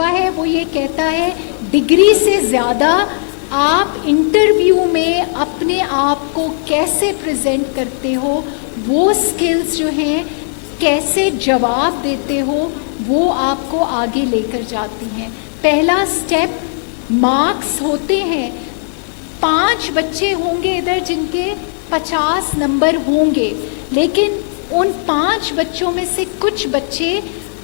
تجربہ ہے وہ یہ کہتا ہے ڈگری سے زیادہ آپ انٹرویو میں اپنے آپ کو کیسے پریزنٹ کرتے ہو، وہ سکلز جو ہیں کیسے جواب دیتے ہو، وہ آپ کو آگے لے کر جاتی ہیں. پہلا سٹیپ مارکس ہوتے ہیں. 5 بچے ہوں گے ادھر جن کے 50 نمبر ہوں گے، لیکن ان 5 بچوں میں سے کچھ بچے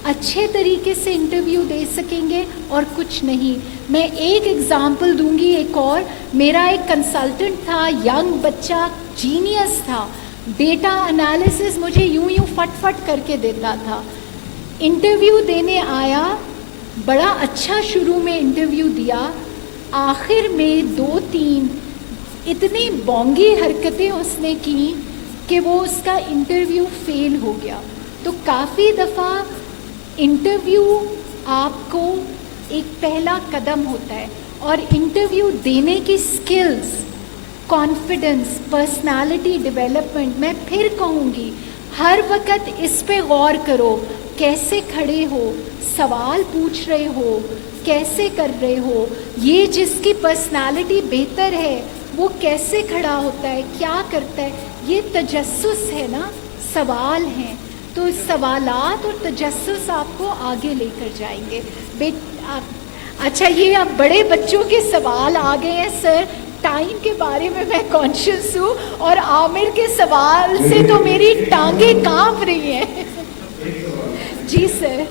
اچھے طریقے سے انٹرویو دے سکیں گے اور کچھ نہیں. میں ایک ایگزامپل دوں گی. ایک اور میرا ایک کنسلٹنٹ تھا، ینگ بچہ، جینیس تھا. ڈیٹا انالیسز مجھے یوں فٹ فٹ کر کے دیتا تھا. انٹرویو دینے آیا، بڑا اچھا شروع میں انٹرویو دیا، آخر میں 2-3 اتنی بونگی حرکتیں اس نے کی کہ وہ اس کا انٹرویو فیل ہو گیا. تو کافی دفعہ انٹرویو آپ کو ایک پہلا قدم ہوتا ہے، اور انٹرویو دینے کی سکلز، کانفیڈنس، پرسنالٹی ڈیولپمنٹ، میں پھر کہوں گی ہر وقت اس پہ غور کرو. کیسے کھڑے ہو، سوال پوچھ رہے ہو، کیسے کر رہے ہو. یہ جس کی پرسنالٹی بہتر ہے وہ کیسے کھڑا ہوتا ہے، کیا کرتا ہے، یہ تجسس ہے نا، سوال ہیں. تو سوالات اور تجسس آپ کو آگے لے کر جائیں گے. اچھا، یہ اب بڑے بچوں کے سوال آ گئے ہیں سر. ٹائم کے بارے میں کانشیس ہوں، اور عامر کے سوال سے تو میری ٹانگیں کانپ رہی ہیں. جی سر.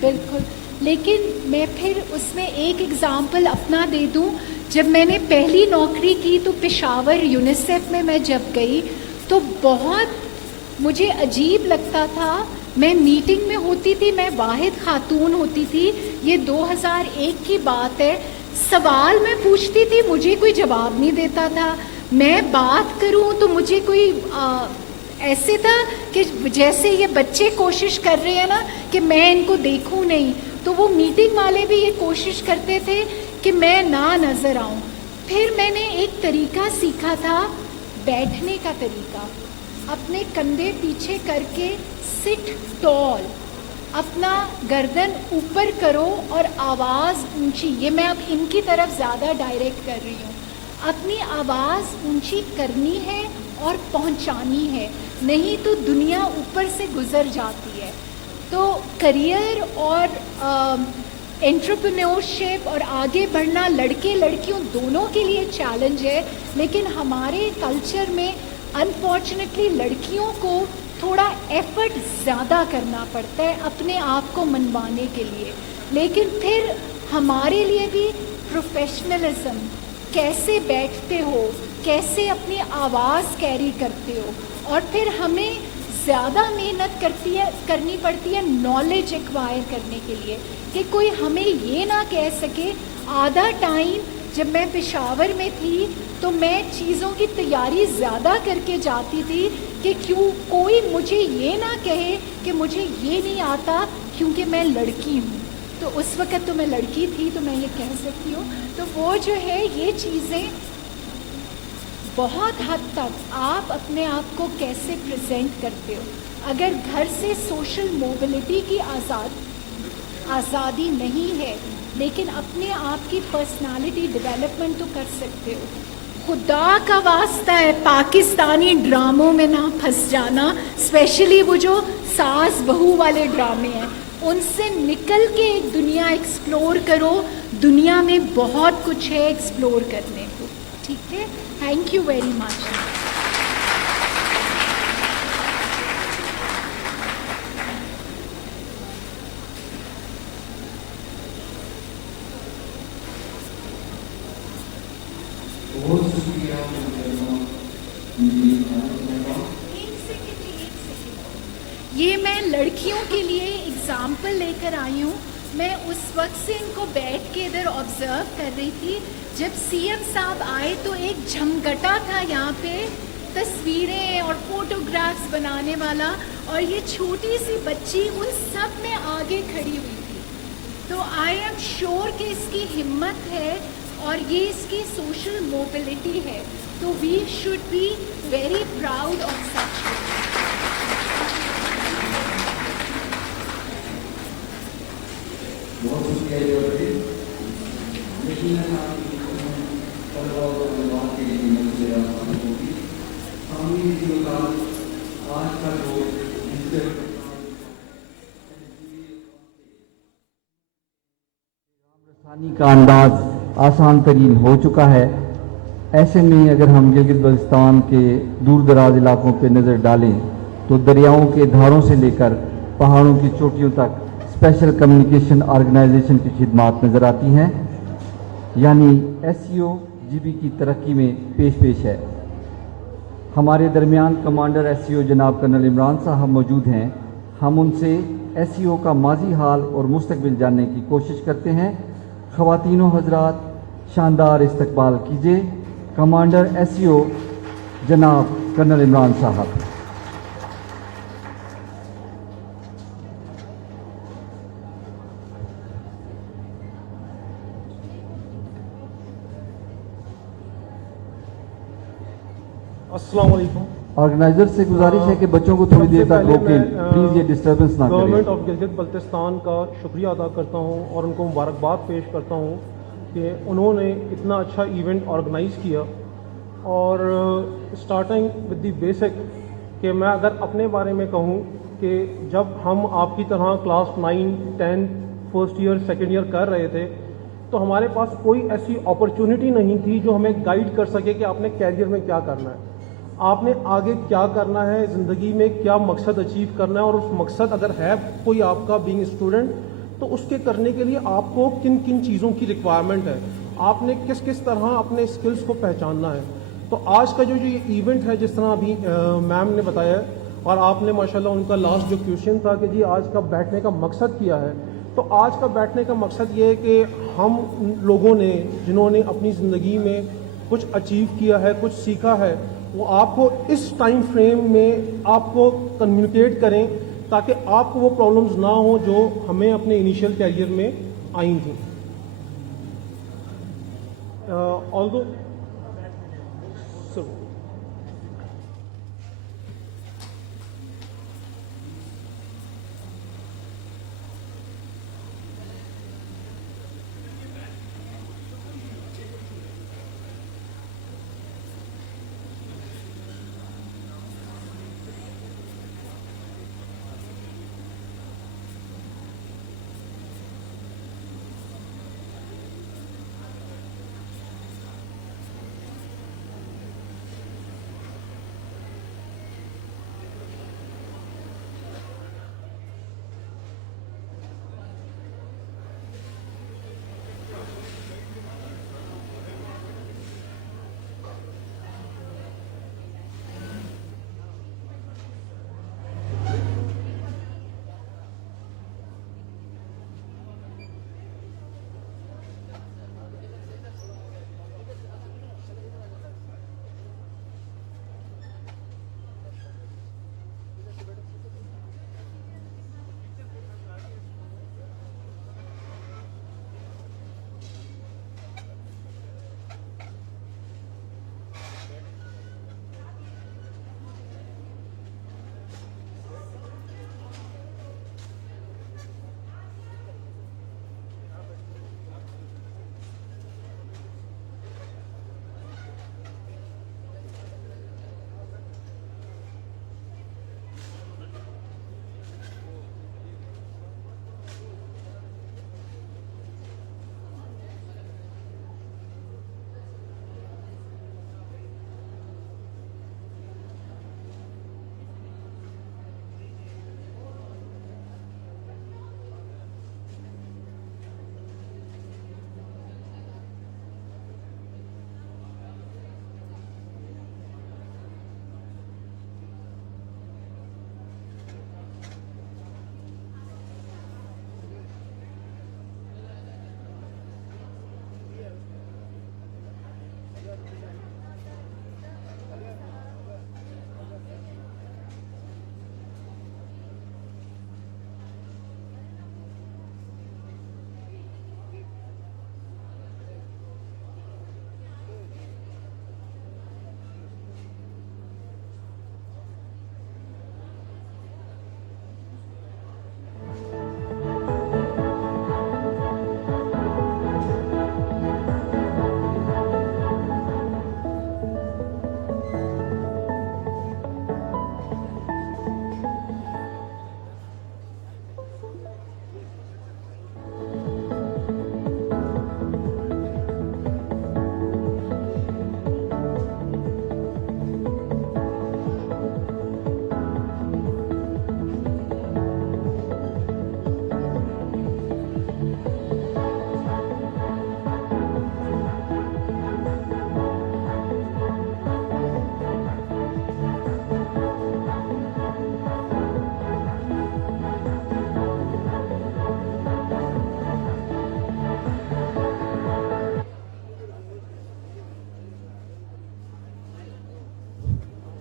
بالکل. لیکن میں پھر اس میں ایک ایگزامپل اپنا دے دوں. جب میں نے پہلی نوکری کی تو پشاور یونیسیف میں جب گئی تو بہت مجھے عجیب لگتا تھا. میں میٹنگ میں ہوتی تھی، میں واحد خاتون ہوتی تھی، یہ 2001 کی بات ہے. سوال میں پوچھتی تھی، مجھے کوئی جواب نہیں دیتا تھا. میں بات کروں تو مجھے کوئی ایسے تھا کہ جیسے یہ بچے کوشش کر رہے ہیں نا کہ میں ان کو دیکھوں نہیں، تو وہ میٹنگ والے بھی یہ کوشش کرتے تھے کہ میں نہ نظر آؤں. پھر میں نے ایک طریقہ سیکھا تھا، بیٹھنے کا طریقہ. اپنے کندھے پیچھے کر کے سٹ ٹال، اپنا گردن اوپر کرو اور آواز اونچی. یہ میں اب ان کی طرف زیادہ ڈائریکٹ کر رہی ہوں. اپنی آواز اونچی کرنی ہے اور پہنچانی ہے، نہیں تو دنیا اوپر سے گزر جاتی ہے. تو کریئر اور انٹرپرینیورشپ اور آگے بڑھنا لڑکے لڑکیوں دونوں کے لیے چیلنج ہے. لیکن ہمارے کلچر میں انفارچونیٹلی لڑکیوں کو تھوڑا ایفرٹ زیادہ کرنا پڑتا ہے اپنے آپ کو منوانے کے لیے. لیکن پھر ہمارے لیے بھی پروفیشنلزم، کیسے بیٹھتے ہو، کیسے اپنی آواز کیری کرتے ہو، اور پھر ہمیں زیادہ محنت کرنی پڑتی ہے نالج ایکوائر کرنے کے لیے کہ کوئی ہمیں یہ نہ کہہ سکے. آدھا ٹائم جب میں پشاور میں تھی تو میں چیزوں کی تیاری زیادہ کر کے جاتی تھی کہ کیوں کوئی مجھے یہ نہ کہے کہ مجھے یہ نہیں آتا کیونکہ میں لڑکی ہوں. تو اس وقت تو میں لڑکی تھی تو میں یہ کہہ سکتی ہوں. تو وہ جو ہے یہ چیزیں بہت حد تک آپ اپنے آپ کو کیسے پریزنٹ کرتے ہو. اگر گھر سے سوشل موبلٹی کی آزادی نہیں ہے لیکن اپنے آپ کی پرسنالٹی ڈیولپمنٹ تو کر سکتے ہو. خدا کا واسطہ ہے پاکستانی ڈراموں میں نہ پھنس جانا، اسپیشلی وہ جو ساس بہو والے ڈرامے ہیں، ان سے نکل کے ایک دنیا ایکسپلور کرو. دنیا میں بہت کچھ ہے ایکسپلور کرنے کو. ٹھیک ہے، تھینک یو ویری مچ. یہ میں لڑکیوں کے لیے اگزامپل لے کر آئی ہوں. میں اس وقت سے ان کو بیٹھ کے ادھر آبزرو کر رہی تھی. جب سی ایم صاحب آئے تو ایک جھمگٹا تھا یہاں پہ تصویریں اور فوٹوگرافس بنانے والا، اور یہ چھوٹی سی بچی ان سب میں آگے کھڑی ہوئی تھی. تو آئی ایم شیور کہ اس کی ہمت ہے اور یہ اس کی سوشل موبلٹی ہے. تو we should be very proud of such. کا انداز آسان ترین ہو چکا ہے. ایسے میں اگر ہم گلگت بلتستان کے دور دراز علاقوں پہ نظر ڈالیں تو دریاؤں کے دھاروں سے لے کر پہاڑوں کی چوٹیوں تک اسپیشل کمیونیکیشن آرگنائزیشن کی خدمات نظر آتی ہیں. یعنی ایس سی او جی بی کی ترقی میں پیش ہے. ہمارے درمیان کمانڈر ایس سی او جناب کرنل عمران صاحب موجود ہیں. ہم ان سے ایس سی او کا ماضی حال اور مستقبل جاننے کی کوشش کرتے ہیں. خواتین و حضرات، شاندار استقبال کیجیے کمانڈر ایس سی او جناب کرنل عمران صاحب. السلام علیکم. آرگنائزر سے گزارش ہے کہ بچوں کو تھوڑی دیر تک روکیں پلیز، یہ ڈسٹربنس نہ کریں. گورنمنٹ آف گلگت بلتستان کا شکریہ ادا کرتا ہوں اور ان کو مبارکباد پیش کرتا ہوں کہ انہوں نے اتنا اچھا ایونٹ آرگنائز کیا. اور اسٹارٹنگ ود دی بیسک کہ میں اگر اپنے بارے میں کہوں کہ جب ہم آپ کی طرح class 9 10 first year second year کر رہے تھے تو ہمارے پاس کوئی ایسی اپرچونٹی نہیں تھی جو ہمیں گائیڈ کر سکے کہ آپ نے کیریئر میں کیا کرنا ہے، آپ نے آگے کیا کرنا ہے، زندگی میں کیا مقصد اچیو کرنا ہے، اور اس مقصد اگر ہے کوئی آپ کا بینگ اسٹوڈنٹ تو اس کے کرنے کے لیے آپ کو کن کن چیزوں کی ریکوائرمنٹ ہے، آپ نے کس کس طرح اپنے اسکلس کو پہچاننا ہے. تو آج کا جو یہ ایونٹ ہے، جس طرح ابھی میم نے بتایا ہے اور آپ نے ماشاءاللہ ان کا لاسٹ جو کویشچن تھا کہ جی آج کا بیٹھنے کا مقصد کیا ہے، تو آج کا بیٹھنے کا مقصد یہ ہے کہ ہم لوگوں نے جنہوں نے اپنی زندگی میں کچھ اچیو کیا ہے، کچھ سیکھا ہے، وہ آپ کو اس ٹائم فریم میں آپ کو کمیونیکیٹ کریں تاکہ آپ کو وہ پرابلمز نہ ہوں جو ہمیں اپنے انیشیل کیریئر میں آئی تھیں. although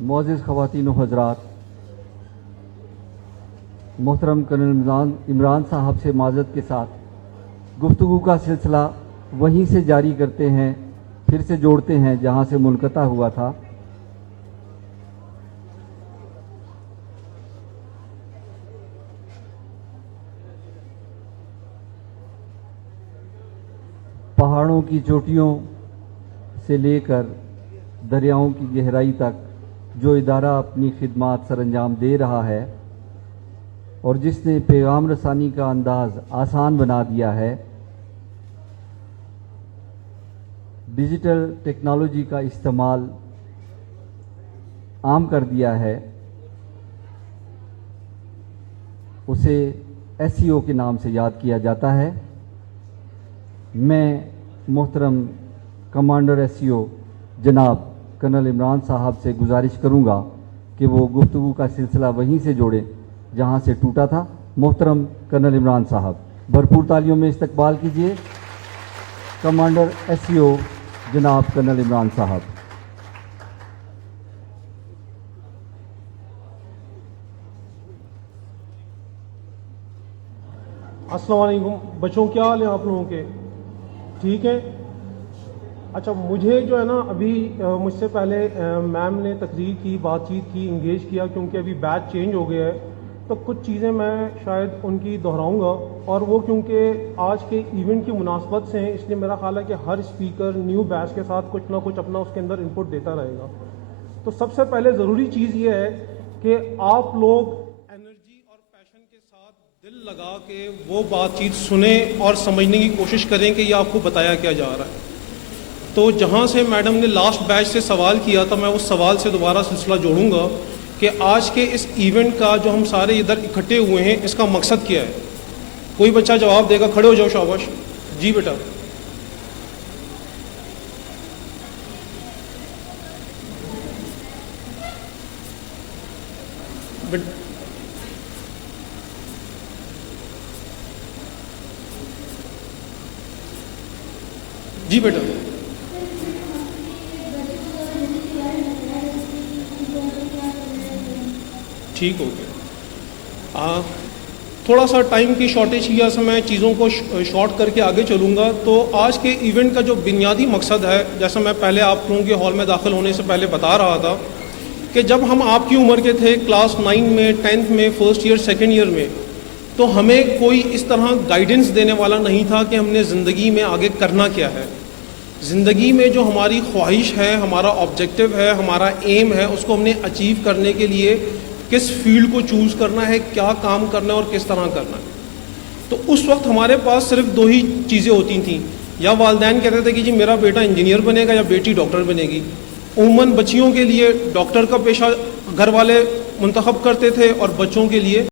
معزز خواتین و حضرات، محترم کرنل عمران صاحب سے معذرت کے ساتھ گفتگو کا سلسلہ وہیں سے جاری کرتے ہیں، پھر سے جوڑتے ہیں جہاں سے منقطع ہوا تھا۔ پہاڑوں کی چوٹیوں سے لے کر دریاؤں کی گہرائی تک جو ادارہ اپنی خدمات سر انجام دے رہا ہے اور جس نے پیغام رسانی کا انداز آسان بنا دیا ہے، ڈیجیٹل ٹیکنالوجی کا استعمال عام کر دیا ہے، اسے SEO کے نام سے یاد کیا جاتا ہے۔ میں محترم کمانڈر SEO جناب کرنل عمران صاحب سے گزارش کروں گا کہ وہ گفتگو کا سلسلہ وہیں سے جوڑیں جہاں سے ٹوٹا تھا۔ محترم کرنل عمران صاحب، بھرپور تالیوں میں استقبال کیجیے کمانڈر SEO جناب کرنل عمران صاحب۔ السلام علیکم بچوں، کیا حال ہے آپ لوگوں کے؟ ٹھیک ہے۔ اچھا، مجھے جو ہے نا ابھی مجھ سے پہلے میم نے تقریر کی، بات چیت کی، انگیج کیا، کیونکہ ابھی بیچ چینج ہو گیا ہے تو کچھ چیزیں میں شاید ان کی دہراؤں گا، اور وہ کیونکہ آج کے ایونٹ کی مناسبت سے ہیں، اس لیے میرا خیال ہے کہ ہر اسپیکر نیو بیچ کے ساتھ کچھ نہ کچھ اپنا اس کے اندر انپٹ دیتا رہے گا۔ تو سب سے پہلے ضروری چیز یہ ہے کہ آپ لوگ انرجی اور پیشن کے ساتھ دل لگا کے وہ بات چیت سنیں اور سمجھنے کی کوشش کریں کہ یہ آپ کو بتایا کیا جا رہا ہے۔ تو جہاں سے میڈم نے لاسٹ بیچ سے سوال کیا تھا، میں اس سوال سے دوبارہ سلسلہ جوڑوں گا کہ آج کے اس ایونٹ کا جو ہم سارے ادھر اکٹھے ہوئے ہیں، اس کا مقصد کیا ہے؟ کوئی بچہ جواب دے گا؟ کھڑے ہو جاؤ، شاباش جی بیٹا۔ جی بیٹا، ٹھیک ہو گیا۔ تھوڑا سا ٹائم کی شارٹیج کی وجہ سے میں چیزوں کو شارٹ کر کے آگے چلوں گا۔ تو آج کے ایونٹ کا جو بنیادی مقصد ہے، جیسا میں پہلے آپ لوگوں کے ہال میں داخل ہونے سے پہلے بتا رہا تھا کہ جب ہم آپ کی عمر کے تھے، کلاس 9 میں، 10th میں، فرسٹ ایئر، سیکنڈ ایئر میں، تو ہمیں کوئی اس طرح گائیڈنس دینے والا نہیں تھا کہ ہم نے زندگی میں آگے کرنا کیا ہے۔ زندگی میں جو ہماری خواہش ہے، ہمارا آبجیکٹو ہے، ہمارا ایم ہے، اس کو ہم نے اچیو کرنے کے لیے کس فیلڈ کو چوز کرنا ہے، کیا کام کرنا ہے اور کس طرح کرنا ہے۔ تو اس وقت ہمارے پاس صرف 2 ہی چیزیں ہوتی تھیں، یا والدین کہتے تھے کہ جی میرا بیٹا انجینئر بنے گا یا بیٹی ڈاکٹر بنے گی۔ عموماً بچیوں کے لیے ڈاکٹر کا پیشہ گھر والے منتخب کرتے تھے اور بچوں کے لیے